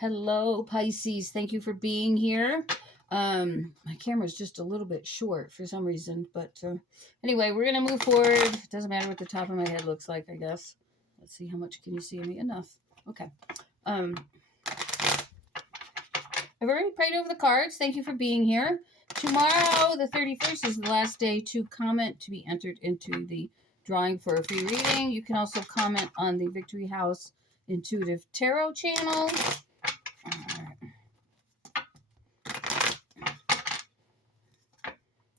Hello, Pisces. Thank you for being here. My camera's just a little bit short for some reason, but anyway, we're gonna move forward. It doesn't matter what the top of my head looks like, I guess. Let's see, how much can you see me? Enough. Okay. I've already prayed over the cards. Thank you for being here. Tomorrow, the 31st, is the last day to comment to be entered into the drawing for a free reading. You can also comment on the Victory House Intuitive Tarot channel.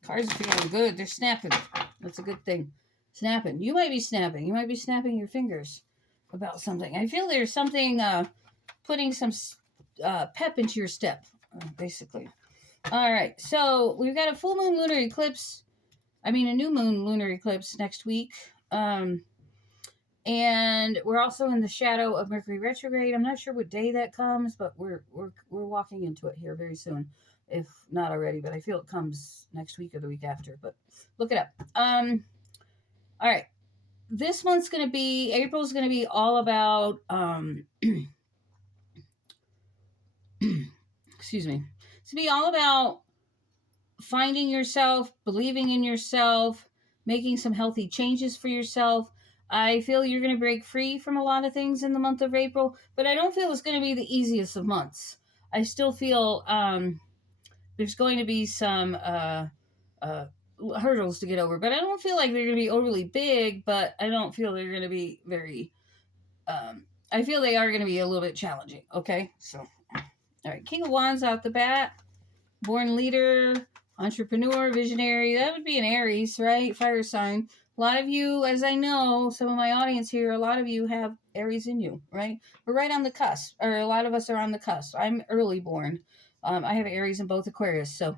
Cards are feeling good. They're snapping. That's a good thing. Snapping. You might be snapping. You might be snapping your fingers about something. I feel there's something putting some pep into your step, basically. All right. So we've got a full moon lunar eclipse. A new moon lunar eclipse next week. And we're also in the shadow of Mercury retrograde. I'm not sure what day that comes, but we're walking into it here very soon, if not already. But I feel it comes next week or the week after. But look it up. All right, this month's gonna be April's gonna be all about excuse me. It's gonna be all about finding yourself, believing in yourself, making some healthy changes for yourself. I feel you're going to break free from a lot of things in the month of April, but I don't feel it's going to be the easiest of months. I still feel there's going to be some hurdles to get over, but I don't feel like they're going to be overly big, but I don't feel they're going to be very, I feel they are going to be a little bit challenging. Okay. So, all right. King of Wands out the bat, born leader, entrepreneur, visionary. That would be an Aries, right? Fire sign. A lot of you, as I know, some of my audience here, a lot of you have Aries in you, right? We're right on the cusp, or a lot of us are on the cusp. I'm early born. I have Aries in both Aquarius. So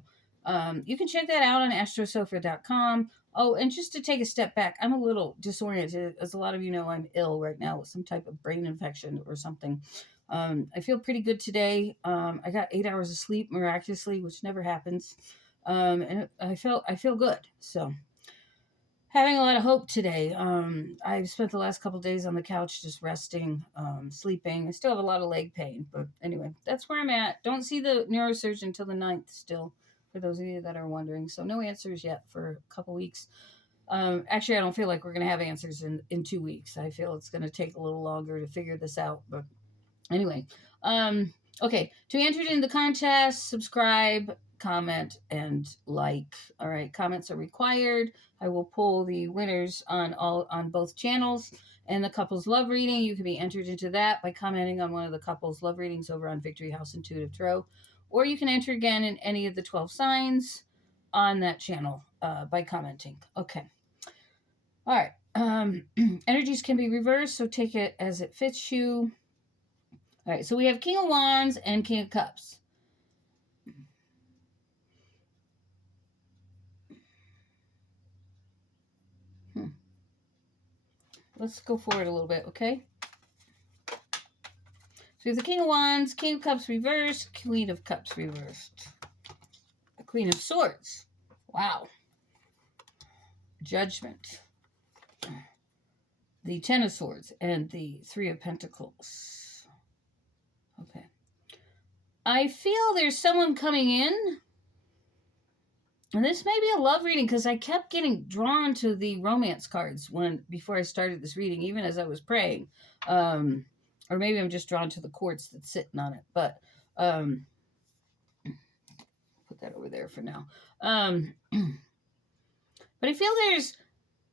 you can check that out on astrosofa.com. Oh, and just to take a step back, I'm a little disoriented. As a lot of you know, I'm ill right now with some type of brain infection or something. I feel pretty good today. I got 8 hours of sleep miraculously, which never happens. And I feel good. So having a lot of hope today. I've spent the last couple of days on the couch just resting, sleeping. I still have a lot of leg pain, but anyway, that's where I'm at. Don't see the neurosurgeon until the 9th still, for those of you that are wondering. So no answers yet for a couple weeks. Actually, I don't feel like we're going to have answers in 2 weeks. I feel it's going to take a little longer to figure this out, but anyway. Okay, to enter in the contest, subscribe, comment, and like. All right, comments are required. I will pull the winners on both channels. And the couples love reading, you can be entered into that by commenting on one of the couples love readings over on Victory House Intuitive Tarot, or you can enter again in any of the 12 signs on that channel by commenting. Okay. All right. Energies can be reversed, so take it as it fits you. All right, so we have King of Wands and King of Cups. Let's go forward a little bit, okay? So we have the King of Wands, King of Cups reversed, Queen of Cups reversed. The Queen of Swords. Wow. Judgment. The Ten of Swords and the Three of Pentacles. Okay. I feel there's someone coming in. And this may be a love reading because I kept getting drawn to the romance cards before I started this reading, even as I was praying. Or maybe I'm just drawn to the quartz that's sitting on it. But put that over there for now. But I feel there's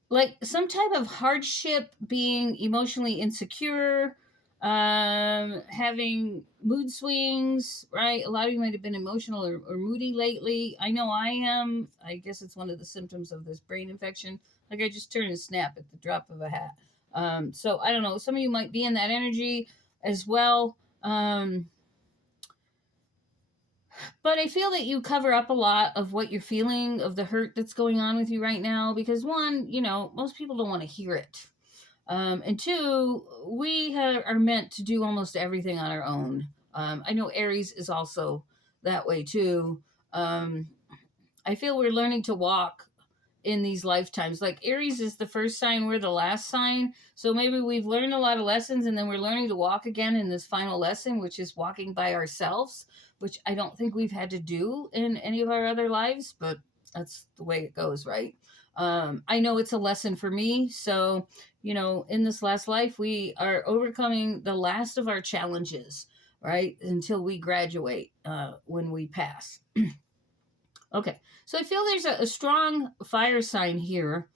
like some type of hardship, being emotionally insecure, having mood swings, right? A lot of you might have been emotional or moody lately. I know I am. I guess it's one of the symptoms of this brain infection. Like I just turn and snap at the drop of a hat. So I don't know. Some of you might be in that energy as well. But I feel that you cover up a lot of what you're feeling, of the hurt that's going on with you right now, because one, most people don't want to hear it. And two, we are meant to do almost everything on our own. I know Aries is also that way too. I feel we're learning to walk in these lifetimes. Like Aries is the first sign, we're the last sign. So maybe we've learned a lot of lessons and then we're learning to walk again in this final lesson, which is walking by ourselves, which I don't think we've had to do in any of our other lives, but that's the way it goes, right? I know it's a lesson for me. So, in this last life, we are overcoming the last of our challenges, right? Until we graduate when we pass. Okay, so I feel there's a strong fire sign here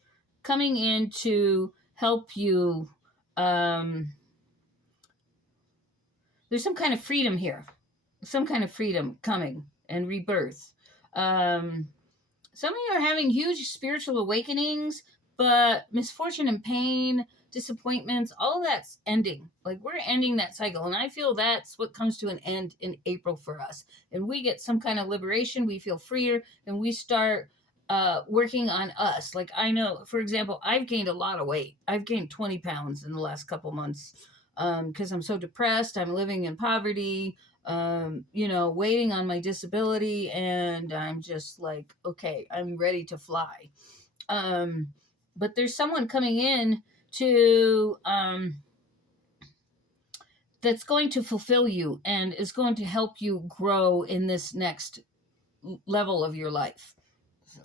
coming in to help you. There's some kind of freedom here, some kind of freedom coming and rebirth. Some of you are having huge spiritual awakenings, but misfortune and pain, disappointments, all of that's ending. Like we're ending that cycle. And I feel that's what comes to an end in April for us. And we get some kind of liberation. We feel freer and we start working on us. Like I know, for example, I've gained a lot of weight. I've gained 20 pounds in the last couple months because I'm so depressed. I'm living in poverty. Waiting on my disability, and I'm just like, okay, I'm ready to fly. But there's someone coming in to that's going to fulfill you and is going to help you grow in this next level of your life. So,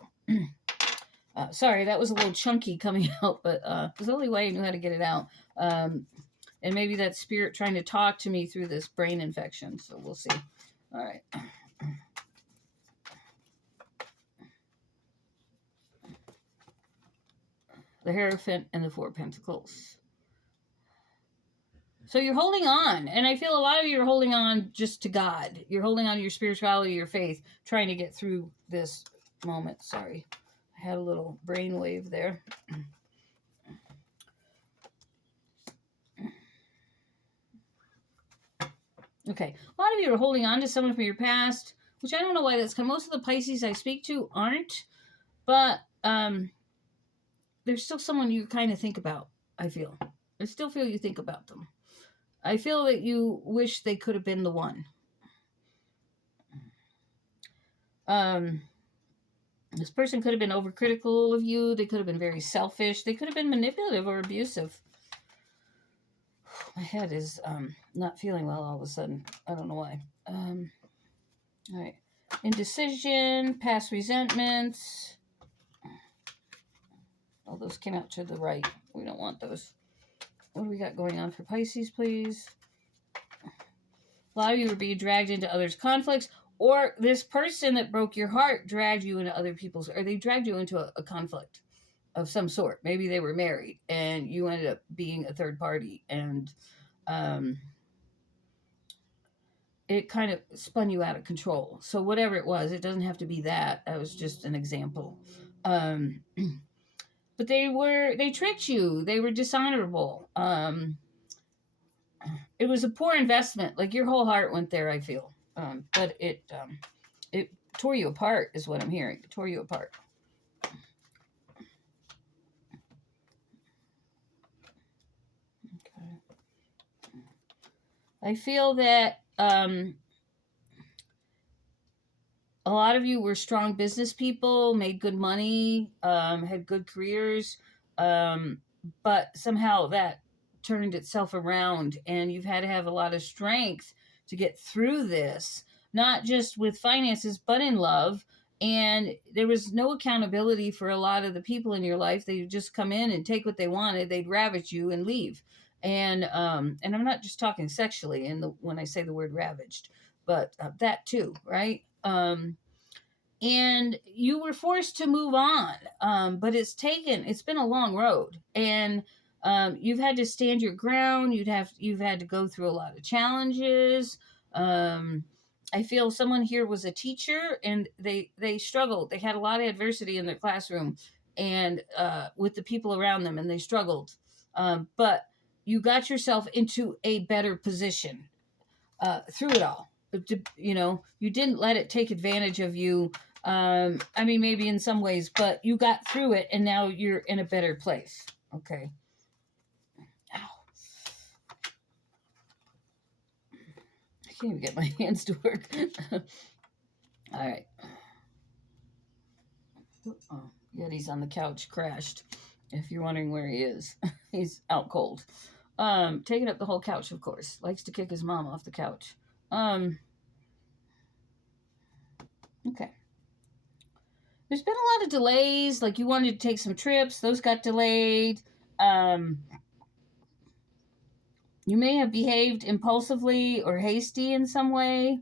sorry, that was a little chunky coming out, but it was the only way I knew how to get it out. And maybe that spirit trying to talk to me through this brain infection. So we'll see. All right. The Hierophant and the Four Pentacles. So you're holding on. And I feel a lot of you are holding on just to God. You're holding on to your spirituality, your faith, trying to get through this moment. Sorry. I had a little brainwave there. Okay. A lot of you are holding on to someone from your past, which I don't know why that's because most of the Pisces I speak to aren't. But there's still someone you kind of think about, I feel. I still feel you think about them. I feel that you wish they could have been the one. This person could have been overcritical of you. They could have been very selfish. They could have been manipulative or abusive. My head is not feeling well all of a sudden. I don't know why. All right. Indecision, past resentments. Oh, those came out to the right. We don't want those. What do we got going on for Pisces, please? A lot of you are being dragged into others' conflicts, or this person that broke your heart dragged you into other people's, or they dragged you into a conflict of some sort. Maybe they were married and you ended up being a third party, and it kind of spun you out of control. So whatever it was, it doesn't have to be that. That was just an example. But they tricked you. They were dishonorable. It was a poor investment. Like your whole heart went there, I feel. But it tore you apart is what I'm hearing. It tore you apart. Okay. I feel that a lot of you were strong business people, made good money, had good careers, but somehow that turned itself around, and you've had to have a lot of strength to get through this, not just with finances, but in love. And there was no accountability for a lot of the people in your life. They would just come in and take what they wanted. They'd ravage you and leave. And I'm not just talking sexually when I say the word ravaged, but that too, right? And you were forced to move on. But it's been a long road, and you've had to stand your ground. You've had to go through a lot of challenges. I feel someone here was a teacher, and they struggled. They had a lot of adversity in their classroom and with the people around them, and they struggled. But you got yourself into a better position through it all. You didn't let it take advantage of you. Maybe in some ways, but you got through it, and now you're in a better place. Okay. Ow. I can't even get my hands to work. All right. Oh, Yeti's on the couch, crashed. If you're wondering where he is, he's out cold. Taking up the whole couch, of course. Likes to kick his mom off the couch. Okay. There's been a lot of delays. Like, you wanted to take some trips. Those got delayed. You may have behaved impulsively or hasty in some way.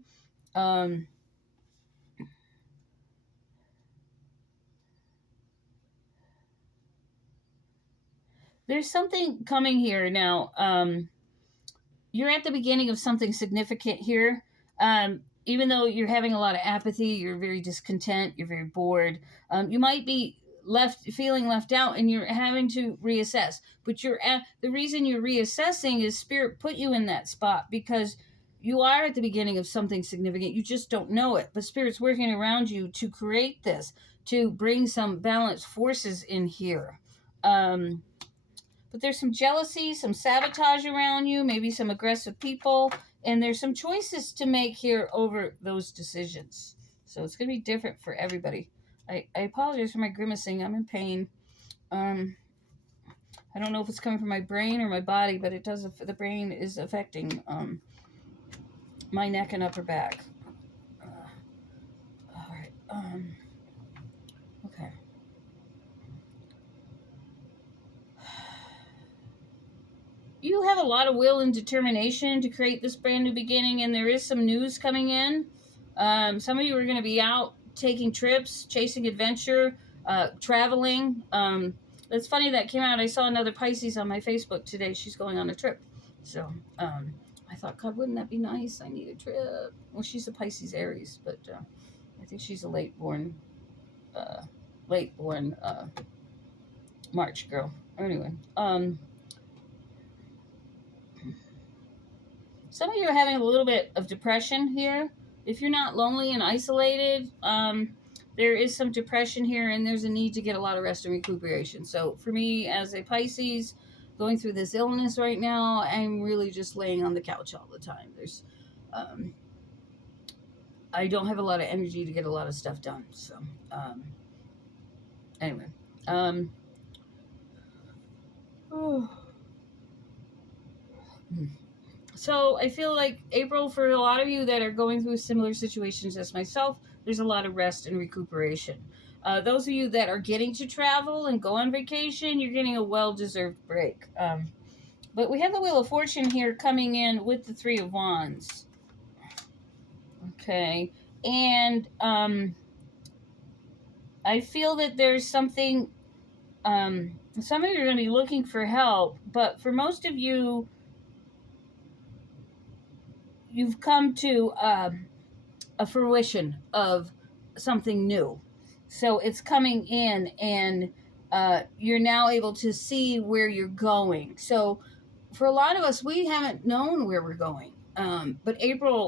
There's something coming here now. You're at the beginning of something significant here. Even though you're having a lot of apathy, you're very discontent, you're very bored. You might be feeling left out, and you're having to reassess. But the reason you're reassessing is Spirit put you in that spot because you are at the beginning of something significant. You just don't know it. But Spirit's working around you to create this, to bring some balanced forces in here. But there's some jealousy, some sabotage around you, maybe some aggressive people, and there's some choices to make here over those decisions. So it's going to be different for everybody. I apologize for my grimacing. I'm in pain. I don't know if it's coming from my brain or my body, but it does. The brain is affecting my neck and upper back. All right. Okay. You have a lot of will and determination to create this brand new beginning, and there is some news coming in. Some of you are going to be out taking trips, chasing adventure, traveling. It's funny that came out. I saw another Pisces on my Facebook today. She's going on a trip. So I thought, God, wouldn't that be nice? I need a trip. Well, she's a Pisces Aries, but I think she's a late born March girl. Anyway, some of you are having a little bit of depression here. If you're not lonely and isolated, there is some depression here, and there's a need to get a lot of rest and recuperation. So for me, as a Pisces, going through this illness right now, I'm really just laying on the couch all the time. I don't have a lot of energy to get a lot of stuff done. So anyway. So I feel like April, for a lot of you that are going through similar situations as myself, there's a lot of rest and recuperation. Those of you that are getting to travel and go on vacation, you're getting a well-deserved break. But we have the Wheel of Fortune here coming in with the Three of Wands. Okay. And I feel that there's something, some of you are going to be looking for help, but for most of you, you've come to a fruition of something new. So it's coming in, and you're now able to see where you're going. So for a lot of us, we haven't known where we're going. But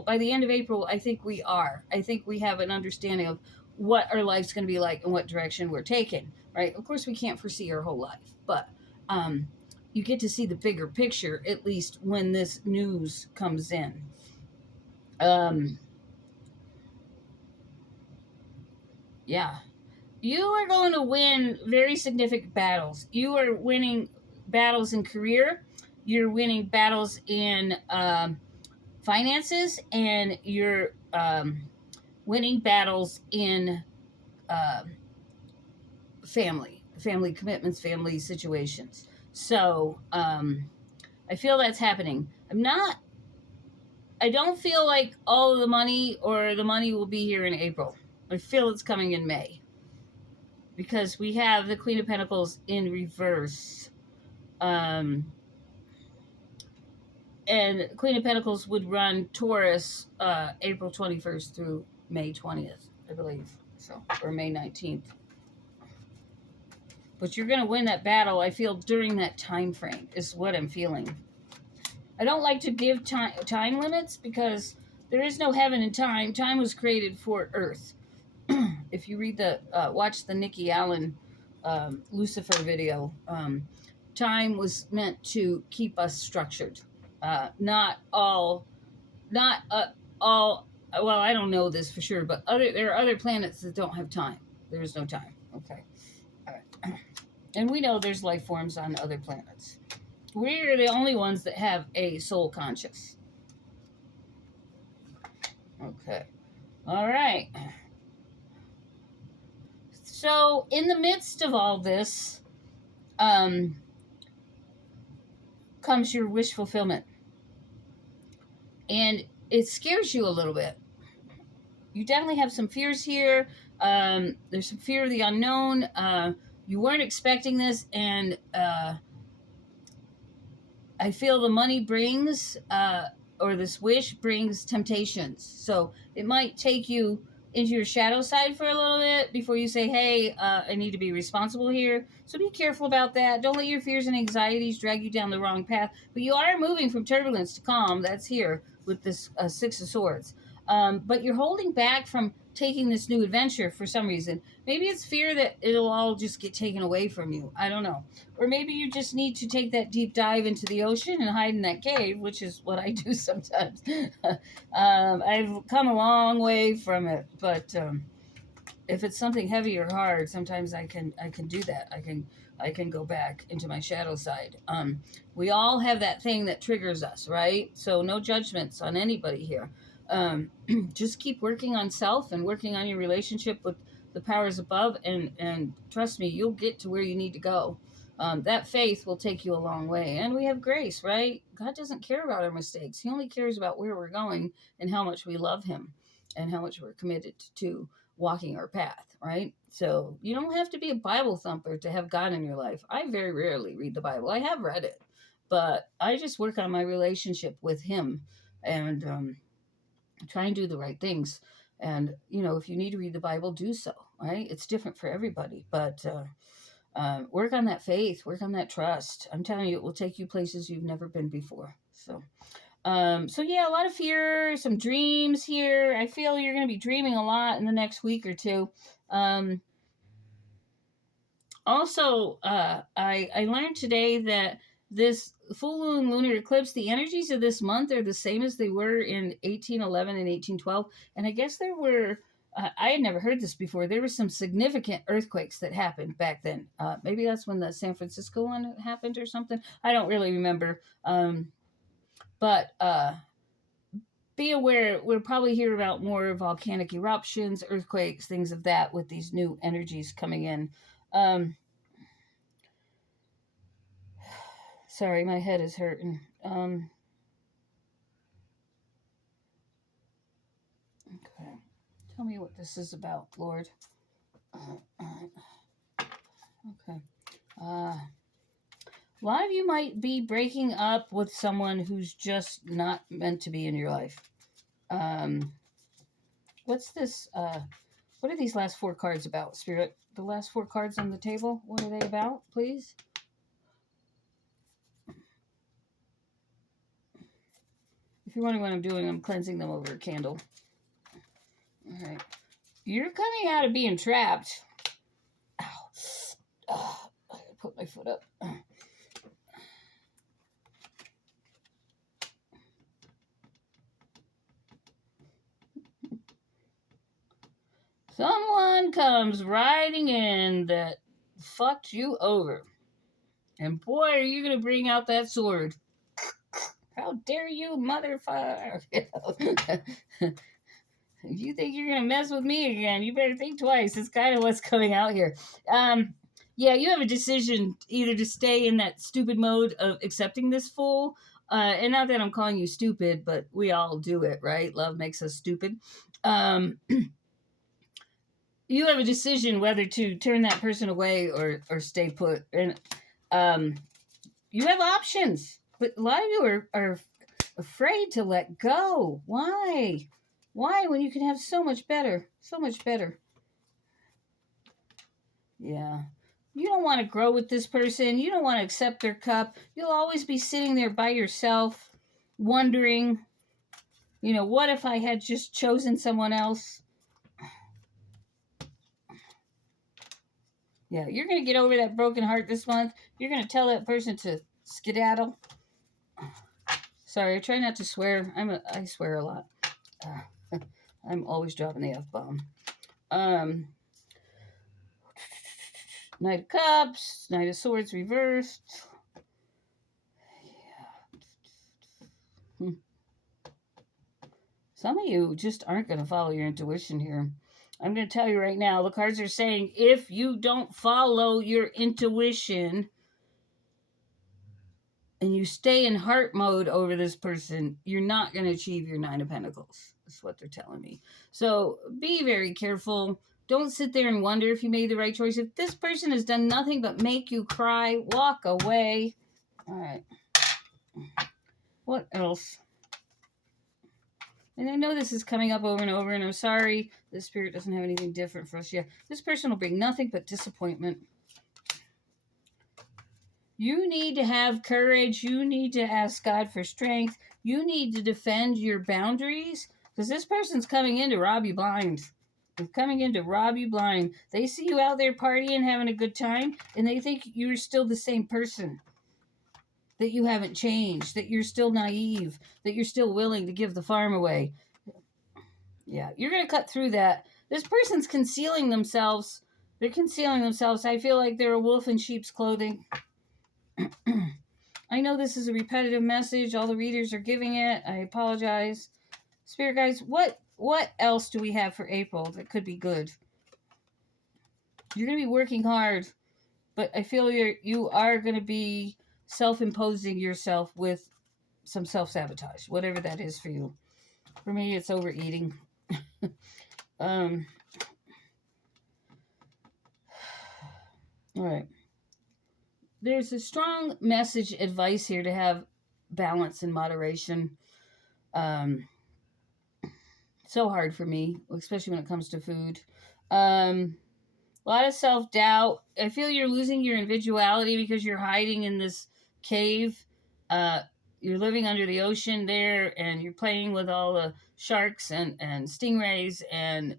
by the end of April, I think we are. I think we have an understanding of what our life's going to be like and what direction we're taking, right? Of course, we can't foresee our whole life, but you get to see the bigger picture, at least when this news comes in. Yeah. You are going to win very significant battles. You are winning battles in career. You're winning battles in finances, and you're winning battles in family commitments, family situations. So I feel that's happening. I don't feel like all of the money will be here in April. I feel it's coming in May, because we have the Queen of Pentacles in reverse. And Queen of Pentacles would run Taurus April 21st through May 20th, I believe. So, or May 19th. But you're going to win that battle, I feel, during that time frame, is what I'm feeling. I don't like to give time limits, because there is no heaven and time. Time was created for Earth. If you read watch the Nikki Allen Lucifer video, time was meant to keep us structured. Not all. Well, I don't know this for sure, but there are other planets that don't have time. There is no time. Okay. And we know there's life forms on other planets. We're the only ones that have a soul conscious. Okay. All right. So, in the midst of all this, comes your wish fulfillment. And it scares you a little bit. You definitely have some fears here. There's some fear of the unknown. You weren't expecting this, and I feel the money brings, or this wish brings temptations. So it might take you into your shadow side for a little bit before you say, hey, I need to be responsible here. So be careful about that. Don't let your fears and anxieties drag you down the wrong path. But you are moving from turbulence to calm. That's here with this Six of Swords. But you're holding back from taking this new adventure for some reason. Maybe it's fear that it'll all just get taken away from you. I don't know. Or maybe you just need to take that deep dive into the ocean and hide in that cave, which is what I do sometimes. I've come a long way from it, but if it's something heavy or hard, sometimes I can do that. I can go back into my shadow side. We all have that thing that triggers us, right? So no judgments on anybody here. Just keep working on self and working on your relationship with the powers above, and trust me, you'll get to where you need to go. That faith will take you a long way. And we have grace, right? God doesn't care about our mistakes. He only cares about where we're going and how much we love him and how much we're committed to walking our path, right? So you don't have to be a Bible thumper to have God in your life. I very rarely read the Bible. I have read it, but I just work on my relationship with him and try and do the right things. And, if you need to read the Bible, do so, right? It's different for everybody, but work on that faith, work on that trust. I'm telling you, it will take you places you've never been before. So yeah, a lot of fear, some dreams here. I feel you're going to be dreaming a lot in the next week or two. Also, I learned today that this full moon lunar eclipse, the energies of this month are the same as they were in 1811 and 1812. And I guess there were, I had never heard this before, there were some significant earthquakes that happened back then. Maybe that's when the San Francisco one happened or something. I don't really remember. But be aware, we'll probably hear about more volcanic eruptions, earthquakes, things of that with these new energies coming in. Sorry, my head is hurting. Okay. Tell me what this is about, Lord. Okay. A lot of you might be breaking up with someone who's just not meant to be in your life. What's this? What are these last four cards about, Spirit? The last four cards on the table, what are they about, please? If you're wondering what I'm doing, I'm cleansing them over a candle. All right. You're coming out of being trapped. Ow. Oh, I gotta put my foot up. Someone comes riding in that fucked you over. And boy, are you going to bring out that sword. How dare you, motherfucker. If you think you're going to mess with me again, you better think twice. It's kind of what's coming out here. Yeah, you have a decision either to stay in that stupid mode of accepting this fool. And not that I'm calling you stupid, but we all do it, right? Love makes us stupid. You have a decision whether to turn that person away or stay put. And you have options. But a lot of you are afraid to let go. Why? Why when you can have so much better? So much better. Yeah. You don't want to grow with this person. You don't want to accept their cup. You'll always be sitting there by yourself, wondering, what if I had just chosen someone else? Yeah, you're going to get over that broken heart this month. You're going to tell that person to skedaddle. Sorry, I try not to swear. I swear a lot. I'm always dropping the F-bomb. Knight of Cups, Knight of Swords reversed. Yeah. Some of you just aren't going to follow your intuition here. I'm going to tell you right now, the cards are saying if you don't follow your intuition and you stay in heart mode over this person, you're not going to achieve your Nine of Pentacles. That's what they're telling me. So be very careful. Don't sit there and wonder if you made the right choice. If this person has done nothing but make you cry, walk away. All right. What else? And I know this is coming up over and over, and I'm sorry the Spirit doesn't have anything different for us yet. This person will bring nothing but disappointment. You need to have courage. You need to ask God for strength. You need to defend your boundaries, because this person's coming in to rob you blind. They're coming in to rob you blind. They see you out there partying, having a good time, and they think you're still the same person. That you haven't changed, that you're still naive, that you're still willing to give the farm away. Yeah, you're going to cut through that. This person's concealing themselves. They're concealing themselves. I feel like they're a wolf in sheep's clothing. I know this is a repetitive message. All the readers are giving it. I apologize. Spirit guys, what else do we have for April that could be good? You're going to be working hard, but I feel you are going to be self-imposing yourself with some self-sabotage, whatever that is for you. For me, it's overeating. All right. There's a strong message advice here to have balance and moderation. So hard for me, especially when it comes to food. A lot of self-doubt. I feel you're losing your individuality because you're hiding in this cave. You're living under the ocean there, and you're playing with all the sharks and stingrays, and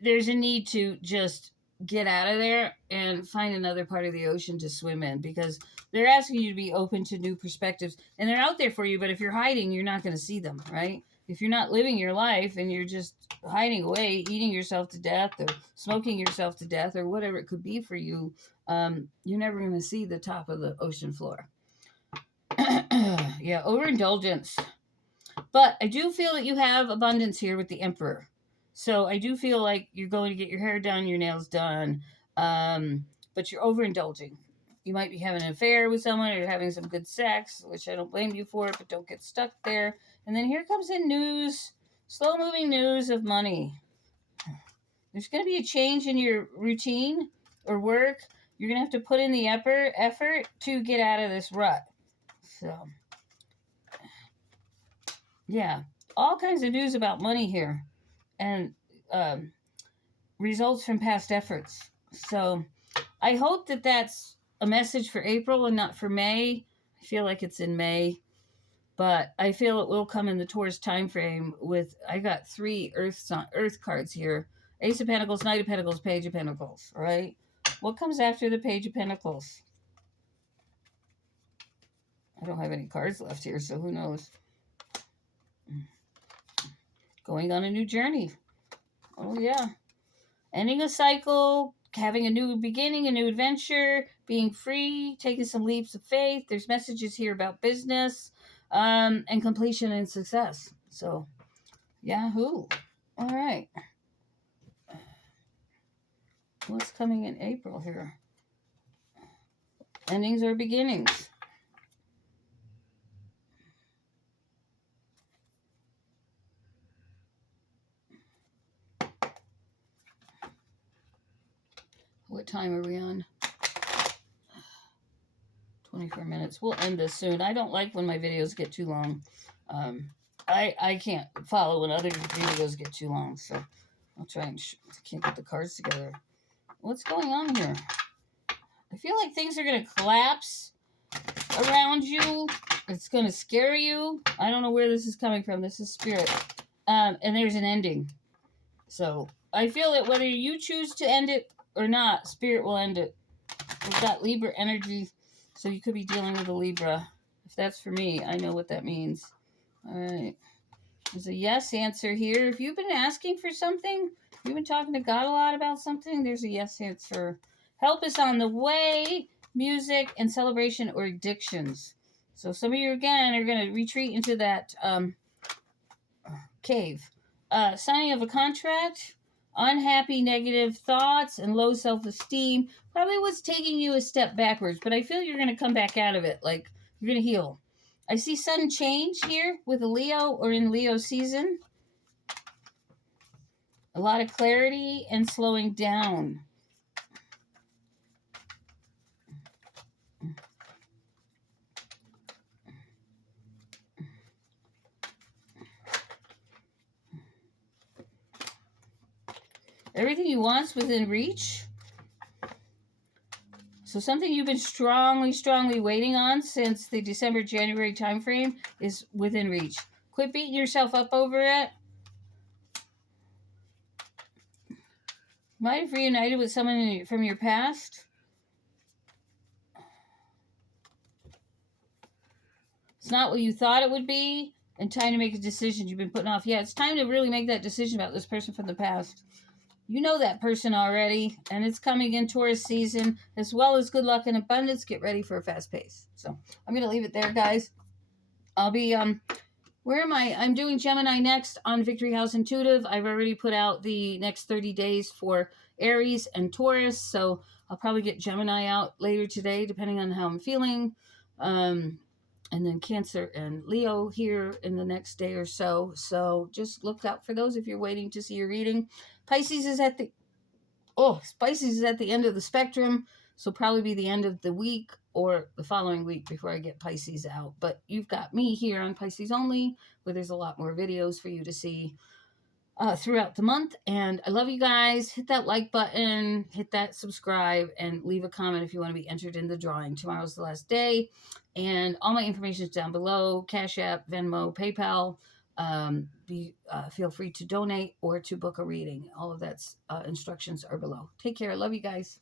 there's a need to just get out of there and find another part of the ocean to swim in, because they're asking you to be open to new perspectives, and they're out there for you, but if you're hiding, you're not going to see them, right? If you're not living your life and you're just hiding away, eating yourself to death or smoking yourself to death or whatever it could be for you, you're never going to see the top of the ocean floor. Yeah, overindulgence. But I do feel that you have abundance here with the Emperor. So I do feel like you're going to get your hair done, your nails done, but you're overindulging. You might be having an affair with someone, or you're having some good sex, which I don't blame you for, but don't get stuck there. And then here comes in news, slow-moving news of money. There's going to be a change in your routine or work. You're going to have to put in the effort to get out of this rut. So, yeah, all kinds of news about money here. And results from past efforts. So I hope that that's a message for April and not for May. I feel like it's in May, but I feel it will come in the Taurus time frame. I got 3 earth cards here: Ace of Pentacles, Knight of Pentacles, Page of Pentacles. All right, what comes after the Page of Pentacles? I don't have any cards left here, so who knows? Going on a new journey. Oh, yeah. Ending a cycle, having a new beginning, a new adventure, being free, taking some leaps of faith. There's messages here about business, and completion and success. So, yahoo. All right. What's coming in April here? Endings or beginnings? What time are we on? 24 minutes. We'll end this soon. I don't like when my videos get too long. I can't follow when other videos get too long, so I'll try and I can't get the cards together. What's going on here? I feel like things are going to collapse around you. It's going to scare you. I don't know where this is coming from. This is Spirit. And there's an ending. So I feel that whether you choose to end it or not, Spirit will end it. We've got Libra energy, so you could be dealing with a Libra. If that's for me, I know what that means. All right. There's a yes answer here. If you've been asking for something, You've been talking to God a lot about something? There's a yes answer. Help is on the way. Music and celebration or addictions. So some of you, again, are going to retreat into that cave. Signing of a contract, unhappy, negative thoughts, and low self-esteem. Probably what's taking you a step backwards, but I feel you're going to come back out of it. Like, you're going to heal. I see sudden change here with a Leo or in Leo season. A lot of clarity and slowing down. Everything you want's within reach. So something you've been strongly waiting on since the December, January timeframe is within reach. Quit beating yourself up over it. Might have reunited with someone from your past. It's not what you thought it would be, and time to make a decision you've been putting off. Yeah, it's time to really make that decision about this person from the past. You know that person already, and it's coming in Taurus season, as well as good luck and abundance. Get ready for a fast pace. So I'm going to leave it there, guys. I'll be, where am I? I'm doing Gemini next on Victory House Intuitive. I've already put out the next 30 days for Aries and Taurus, so I'll probably get Gemini out later today, depending on how I'm feeling. And then Cancer and Leo here in the next day or so. So just look out for those if you're waiting to see your reading. Pisces is at the end of the spectrum, so probably be the end of the week or the following week before I get Pisces out. But you've got me here on Pisces Only, where there's a lot more videos for you to see throughout the month. And I love you guys. Hit that like button, hit that subscribe, and leave a comment if you want to be entered in the drawing. Tomorrow's the last day, and all my information is down below. Cash App, Venmo, PayPal. Feel free to donate or to book a reading. All of that's instructions are below. Take care. I love you guys.